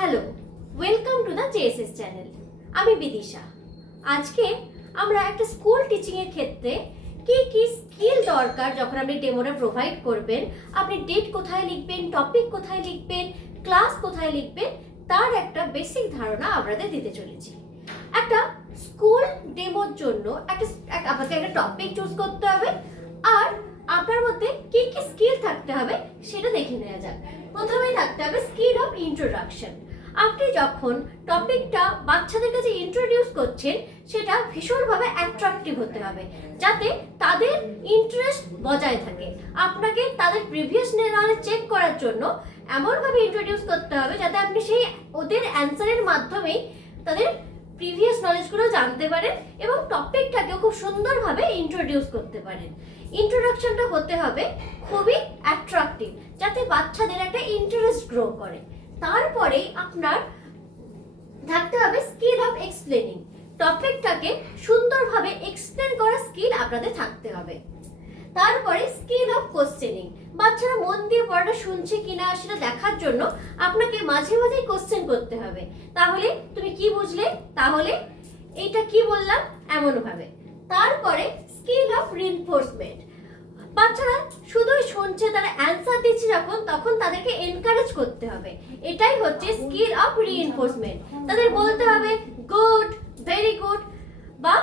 Hello, welcome to the JSS channel. আমি বিদিশা। আজকে আমরা একটা স্কুল টিচিং এর ক্ষেত্রে কি স্কিল দরকার যখন আপনি ডেমোটা প্রোভাইড করবেন, আপনি ডেট কোথায় লিখবেন, টপিক কোথায় লিখবেন, ক্লাস কোথায় লিখবেন, তার একটা বেসিক ধারণা আপনাদের দিতে চলেছি। একটা স্কুল ডেমোর জন্য আপনাকে একটা টপিক চুজ করতে হবে, আর আপনার মধ্যে কি স্কিল থাকতে হবে সেটা দেখে নেওয়া যাক। প্রথমেই থাকতে হবে স্কিল অফ ইন্ট্রোডাকশন। আপনি যখন টপিকটা বাচ্চাদের কাছে ইন্ট্রোডিউস করছেন, সেটা ভীষণভাবে অ্যাট্রাকটিভ হতে হবে, যাতে তাদের ইন্টারেস্ট বজায় থাকে। আপনাকে তাদের প্রিভিয়াস নলেজ চেক করার জন্য এমনভাবে ইন্ট্রোডিউস করতে হবে যাতে আপনি সেই ওদের অ্যান্সারের মাধ্যমেই তাদের প্রিভিয়াস নলেজগুলো জানতে পারেন এবং টপিকটাকেও খুব সুন্দরভাবে ইন্ট্রোডিউস করতে পারেন। ইন্ট্রোডাকশনটা হতে হবে খুবই অ্যাট্রাকটিভ, যাতে বাচ্চাদের একটা ইন্টারেস্ট গ্রো করে। তারপরেই আপনার থাকতে হবে স্কিল অফ এক্সপ্লেনিং। টপিকটাকে সুন্দরভাবে এক্সপ্লেন করার স্কিল আপনাদের থাকতে হবে। তারপরে স্কিল অফ কোশ্চেনিং। বাচ্চারা মন দিয়ে পড়াটা শুনছে কিনা সেটা দেখার জন্য আপনাকে মাঝে মাঝেই কোশ্চেন করতে হবে। তাহলে তুমি কি বুঝলে, তাহলে এইটা কি বললাম, এমন ভাবে। তারপরে স্কিল অফ রিইনফোর্সমেন্ট। বাচ্চারা শুধুই শুনছে, তারা অ্যান্সার দিচ্ছে যখন, তখন তাদেরকে এনকারেজ করতে হবে। এটাই হচ্ছে স্কিল অফ রিইনফোর্সমেন্ট। তাদের বলতে হবে গুড, ভেরি গুড, বা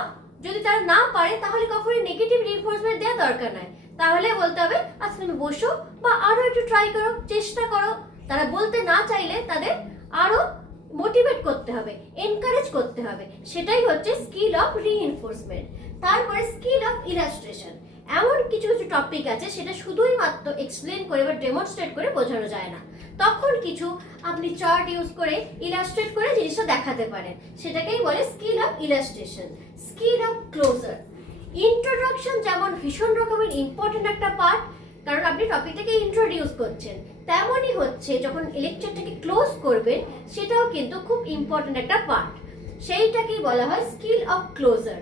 যদি তারা না পারে তাহলে কখনোই নেগেটিভ রিইনফোর্সমেন্ট দেওয়া দরকার নাই। তাহলে বলতে হবে আচ্ছা তুমি বসো, বা আরো একটু ট্রাই করো, চেষ্টা করো। তারা বলতে না চাইলে তাদের আরো মোটিভেট করতে হবে, এনকারেজ করতে হবে। সেটাই হচ্ছে স্কিল অফ রিইনফোর্সমেন্ট। তারপরে স্কিল অফ ইলাস্ট্রেশন। এমন কিছু টপিক আছে সেটা শুধুই মাত্র এক্সপ্লেন করে বা ডেমনস্ট্রেট করে বোঝানো যায় না, তখন কিছু আপনি চার্ট ইউজ করে ইলাস্ট্রেট করে জিনিসটা দেখাতে পারেন, সেটাকেই বলে skill of illustration. Skill of closure. Introduction যেমন ভীষণ রকমের ইম্পর্টেন্ট একটা পার্ট, কারণ আপনি টপিকটাকে ইন্ট্রোডিউস করছেন, তেমনই হচ্ছে যখন লেকচারটাকে ক্লোজ করবেন সেটাও কিন্তু খুব ইম্পর্টেন্ট একটা পার্ট। সেইটাকেই বলা হয় স্কিল অফ ক্লোজার।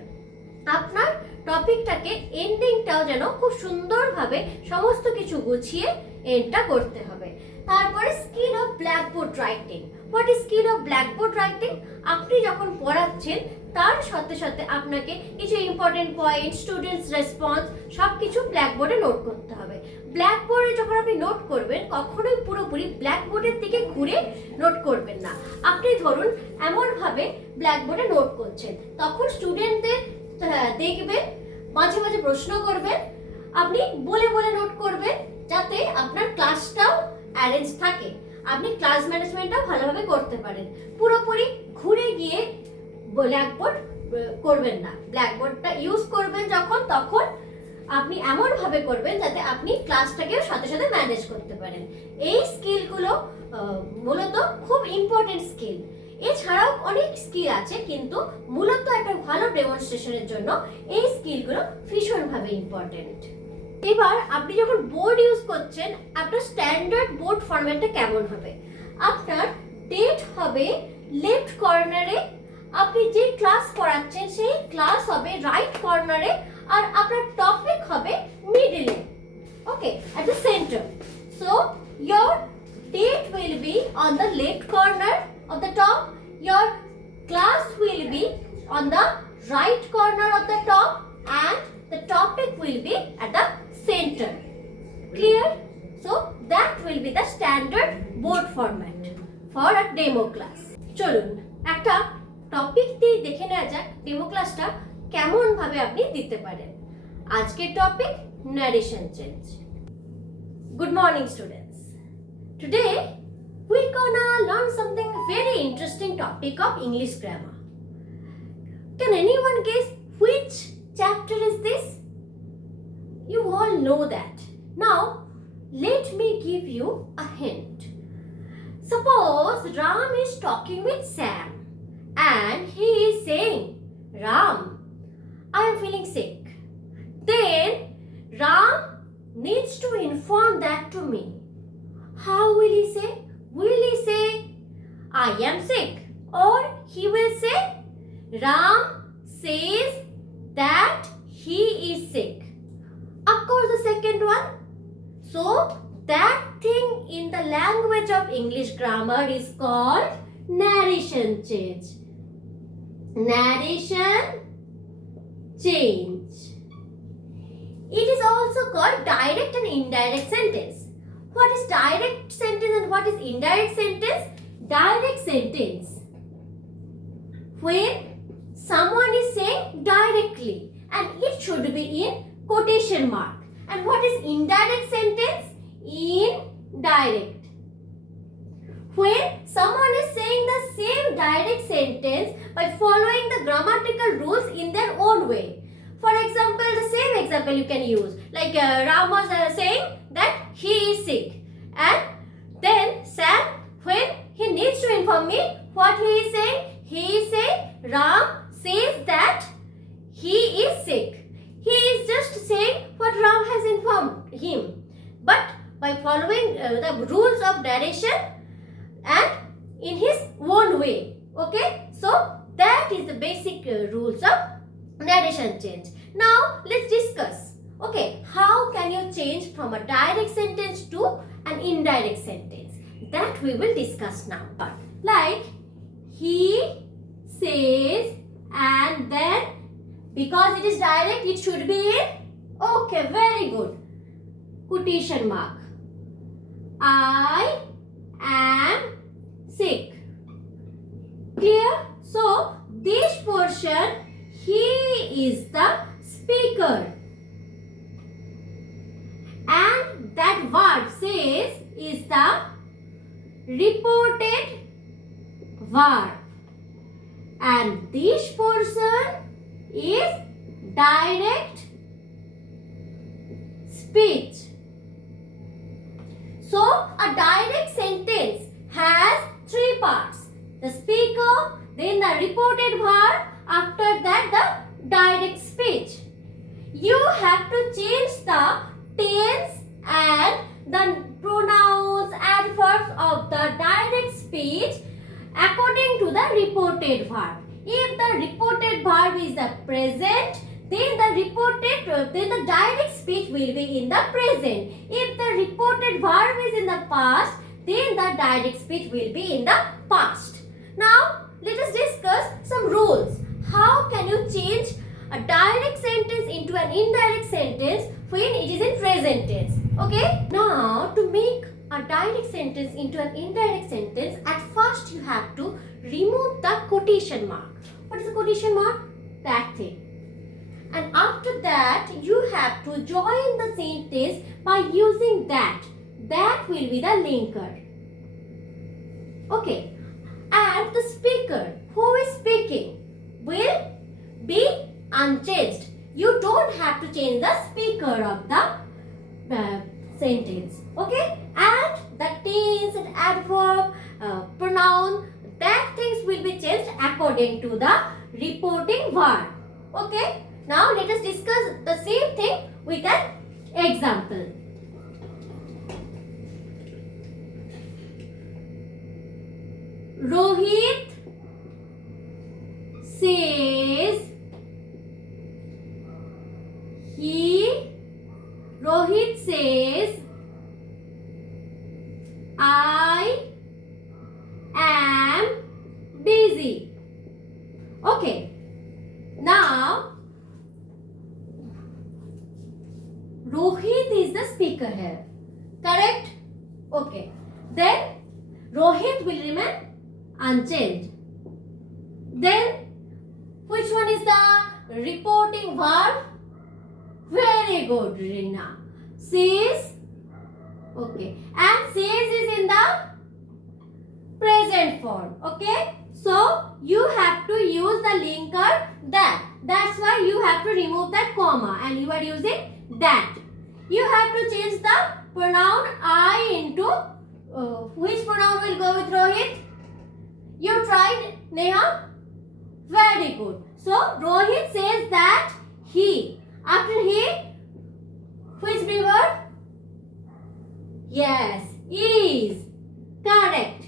আপনার টপিকটাকে এন্ডিংটাও যেন খুব সুন্দরভাবে সমস্ত কিছু গুছিয়ে এন্ডটা করতে হবে। তারপরে skill of blackboard writing. What is skill of blackboard writing? আপনি যখন পড়াচ্ছেন তার সাথে সাথে আপনাকে কিছু ইম্পর্টেন্ট পয়েন্ট, স্টুডেন্টস রেসপন্স সবকিছু ব্ল্যাকবোর্ডে নোট করতে হবে। ব্ল্যাকবোর্ডে যখন আপনি নোট করবেন, কখনোই পুরোপুরি ব্ল্যাকবোর্ডের দিকে ঘুরে নোট করবেন না। আপনি ধরুন এমনভাবে ব্ল্যাকবোর্ডে নোট করছেন, তখন স্টুডেন্টদের দেখবেন, মাঝে মাঝে প্রশ্ন করবেন, আপনি বলে বলে নোট করবেন, যাতে আপনার ক্লাসটাও অ্যারেঞ্জ থাকে, আপনি ক্লাস ম্যানেজমেন্টটাও ভালোভাবে করতে পারেন। পুরোপুরি ঘুরে গিয়ে ব্ল্যাকবোর্ড করবেন না। ব্ল্যাকবোর্ডটা ইউজ করবেন যখন, তখন আপনি এমন ভাবে করবেন যাতে আপনি ক্লাসটাকেও সাথে সাথে ম্যানেজ করতে পারেন। এই স্কিলগুলো মূলত খুব ইম্পর্টেন্ট স্কিল। এছাড়াও অনেক স্কিল আছে, কিন্তু মূলত একটা ভালো ডেমনস্ট্রেশনের জন্য এই স্কিলগুলো ভীষণভাবে ইম্পর্টেন্ট। এবার আপনি যখন বোর্ড ইউজ করছেন, আপনার স্ট্যান্ডার্ড বোর্ড ফরম্যাটটা কেমন হবে? আপনার ডেট হবে লেফট কর্নারে, আপনি যে ক্লাস পড়াচ্ছেন সেই ক্লাস হবে রাইট কর্নারে, আর আপনার টপিক হবে মিডলে, ওকে, at the center. So your date will be on the left corner of the top, your class will be on the right corner of the top, and the topic will be at the center. Clear? So that will be the standard board format for a demo class. চলুন একটা টপিক দিয়ে দেখে নেওয়া যাক ডেমো ক্লাসটা কেমন ভাবে আপনি দিতে পারেন। আজকের topic narration change. Good morning students. Today we gonna learn something very interesting topic of English grammar. Can anyone guess which chapter is this? You all know that. Now let me give you a hint. Suppose Ram is talking with Sam and he is saying, Ram, I am feeling sick. Then Ram needs to inform that to me. How will he say? Will he say, I am sick? Or he will say, Ram says that he is sick. Of course, the second one. So that thing in the language of English grammar is called narration change. Narration change. It is also called direct and indirect sentence. What is direct sentence and what is indirect sentence? Direct sentence, when someone is saying directly and it should be in quotation mark. And what is indirect sentence? Indirect, when someone is saying the same direct sentence by following the grammatical rules in their own way. For example, the same example you can use, like Ram was saying that he is sick, and then Sam, when he needs to inform me what he is saying, he is saying Ram says that he is sick. He is just saying what Ram has informed him, but by following the rules of narration and in his own way. Okay, so that is the basic rules of narration change. Now let's discuss, okay, how can you change from a direct sentence to an indirect sentence? That we will discuss now. Like he says, and then because it is direct, it should be in, okay, very good, quotation mark. I am sick. Clear? So this portion, he is the speaker, and that verb says is the reported verb, and this portion is direct speech. So a direct sentence has three parts: the speaker, then the reported verb, after that the direct speech. You have to change the tense and the pronouns, adverbs of the direct speech according to the reported verb. If the reported verb is the present, then the direct speech will be in the present. If the reported verb is in the past, then the direct speech will be in the past. Now let us discuss some rules. How can you change a direct sentence into an indirect sentence when it is in present tense? Okay. Now to make a direct sentence into an indirect sentence, at first you have to remove the quotation mark. What is the quotation mark? That thing. And after that you have to join the sentence by using that. That will be the linker. Okay. And the speaker who is speaking will be unchanged. You don't have to change the speaker of the sentence. Okay. And the tense and adverb, pronoun, that things will be changed according to the reporting verb. Okay. Now let us discuss the same thing with an example. Rohit says I am busy. Okay. Now Rohit is the speaker here. Correct? Okay. Then Rohit will remain unchanged. Then which one is the reporting verb? Very good, Rina. Says. Okay. And says is in the present form. Okay. So you have to use the linker that. That's why you have to remove that comma and you are using that. You have to change the pronoun I into which pronoun will go with Rohit? You tried, Neha? Very good. So Rohit says that he. After he, which word? Yes, is. Correct.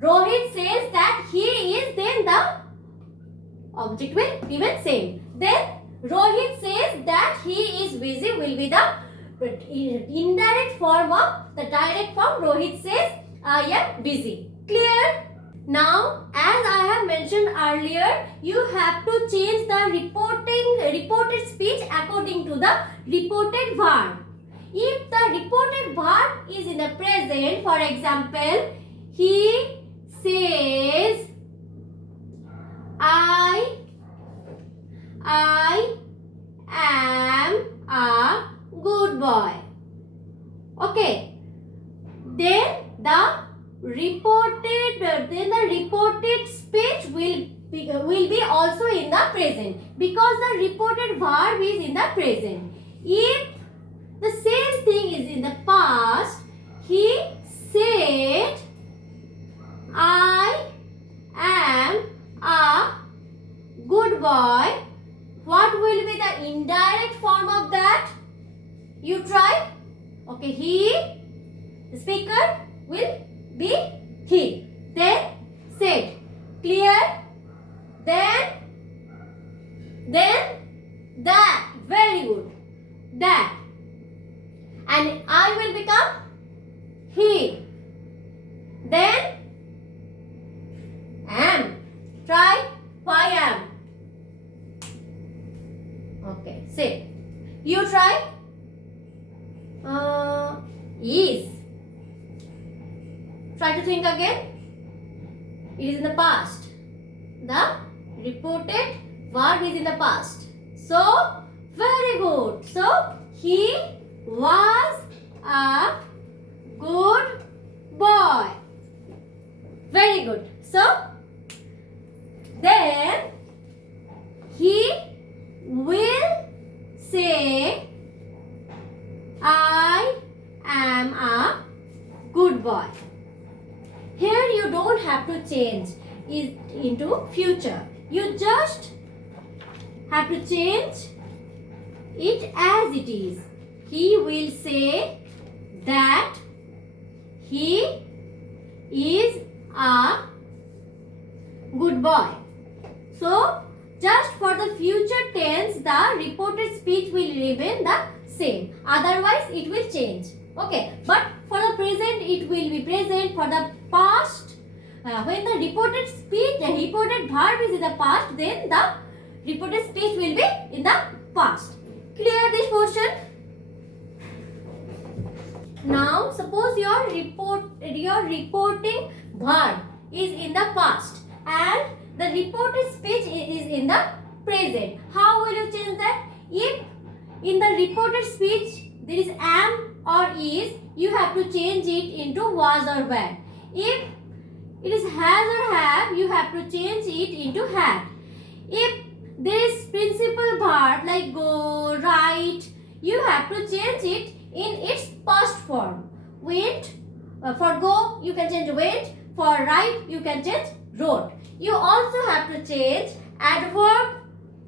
Rohit says that he is, then the object will remain same. Then Rohit says that he is busy will be the indirect form of the direct form. Rohit says, I am busy. Clear? Now, as I have mentioned earlier, you have to change the reported speech according to the reported verb. If the reported verb is in the present, for example, he says, I am a good boy. Okay. Then the reported speech will be also in the present, because the reported verb is in the present. If the same thing is in the past, he said, I am a good boy. What will be the indirect form of that? You try. Okay, he, the speaker will be he. Then said. Clear? Then that. Very good. That. And I will become he. Then am. Try. Why am? Okay, say. You try. Is. Try to think again. It is in the past. The reported verb is in the past. So, very good. So, he was a good boy. Very good. So, then he will say, I am a good boy. Here you don't have to change it into future. You just have to change it as it is. He will say that he is a good boy. So, just for the future tense, the reported speech will remain the same. Otherwise, it will change. Okay. But for the present, it will be present. For the past, when the reported verb is in the past, then the reported speech will be in the past. Clear this portion? Now, suppose your reporting verb is in the past and the reported speech is in the present. How will you change that? If in the reported speech there is am or is, you have to change it into was or were. If it is has or have, you have to change it into had. If there is principal verb like go, write, you have to change it in its past form. Went, for go you can change went, for write you can change wrote. You also have to change adverb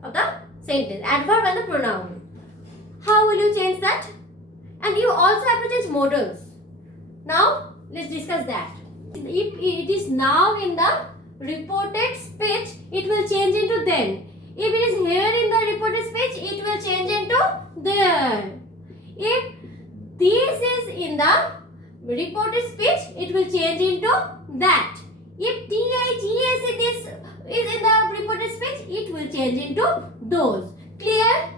of the sentence, adverb and the pronoun. How will you change that? And you also have to change modals. Now let's discuss that. If it is now in the reported speech, it will change into then. If it is here in the reported speech, it will change into there. If this is in the reported speech, it will change into that. If THES is in the reported speech, it will change into those. Clear?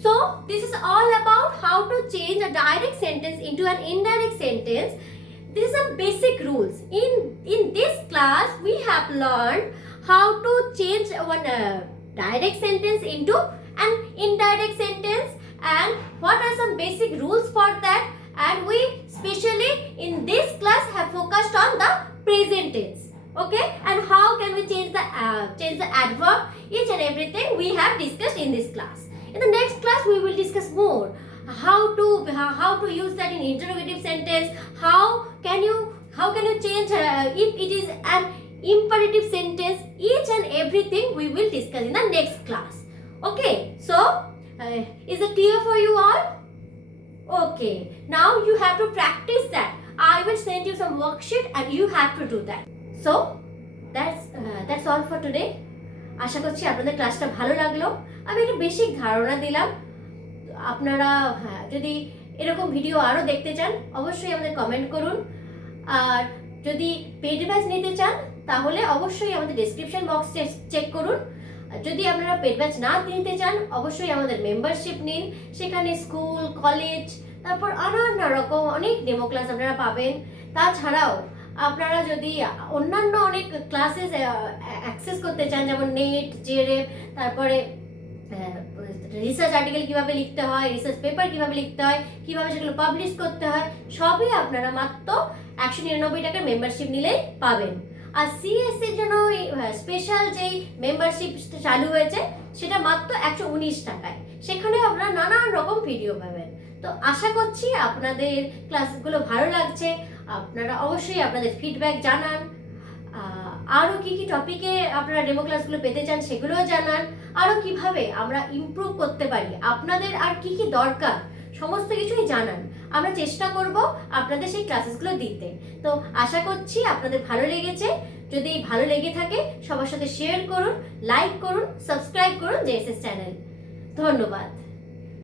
So, this is all about how to change a direct sentence into an indirect sentence. These are basic rules. In this class, we have learned how to change one direct sentence into an indirect sentence and what are some basic rules for that. And we specially in this class have focused on the present tense. Okay, and how can we change the adverb? Each and everything we have discussed in this class. In the next class, we will discuss more how to use that in interrogative sentence. How can you change if it is an imperative sentence? Each and everything we will discuss in the next class. Okay, so is it clear for you all? Okay, now you have to practice that. I will send you some worksheet and you have to do that. So that's all for today. আশা করছি আপনাদের ক্লাসটা ভালো লাগলো। আমি একটু বেসিক ধারণা দিলাম। আপনারা যদি এরকম ভিডিও আরও দেখতে চান অবশ্যই আমাদের কমেন্ট করুন। আর যদি পেড ব্যাচ নিতে চান তাহলে অবশ্যই আমাদের ডেসক্রিপশন বক্স চেক করুন। যদি আপনারা পেড ব্যাচ না নিতে চান অবশ্যই আমাদের মেম্বারশিপ নিন, সেখানে স্কুল, কলেজ, তারপর নানা রকম অনেক ডেমো ক্লাস আপনারা পাবেন। তাছাড়াও আপনারা যদি অন্যান্য অনেক ক্লাসেস অ্যাক্সেস করতে চান, যেমন নেট, জেআরএফ, তারপরে রিসার্চ আর্টিকেল কিভাবে লিখতে হয়, রিসার্চ পেপার কিভাবে লিখতে হয়, কিভাবে সেগুলো পাবলিশ করতে হয়, সবই আপনারা মাত্র 199 টাকার মেম্বারশিপ নিলেই পাবেন। আর সিএস এর জন্য স্পেশাল যেই মেম্বারশিপ চালু হয়েছে সেটা মাত্র 119 টাকায়, সেখানে আপনারা নানান রকম ভিডিও পাবেন। তো আশা করছি আপনাদের ক্লাসগুলো ভালো লাগছে। আপনারা অবশ্যই আপনাদের ফিডব্যাক জানান, আরও কি কি টপিকে আপনারা ডেমো ক্লাসগুলো পেতে চান সেগুলোও জানান, আরও কিভাবে আমরা ইমপ্রুভ করতে পারি, আপনাদের আর কি কি দরকার সমস্ত কিছুই জানান। আমরা চেষ্টা করব আপনাদের সেই ক্লাসেসগুলো দিতে। তো আশা করছি আপনাদের ভালো লেগেছে। যদি ভালো লেগে থাকে সবার সাথে শেয়ার করুন, লাইক করুন, সাবস্ক্রাইব করুন জেএসএস চ্যানেল। ধন্যবাদ।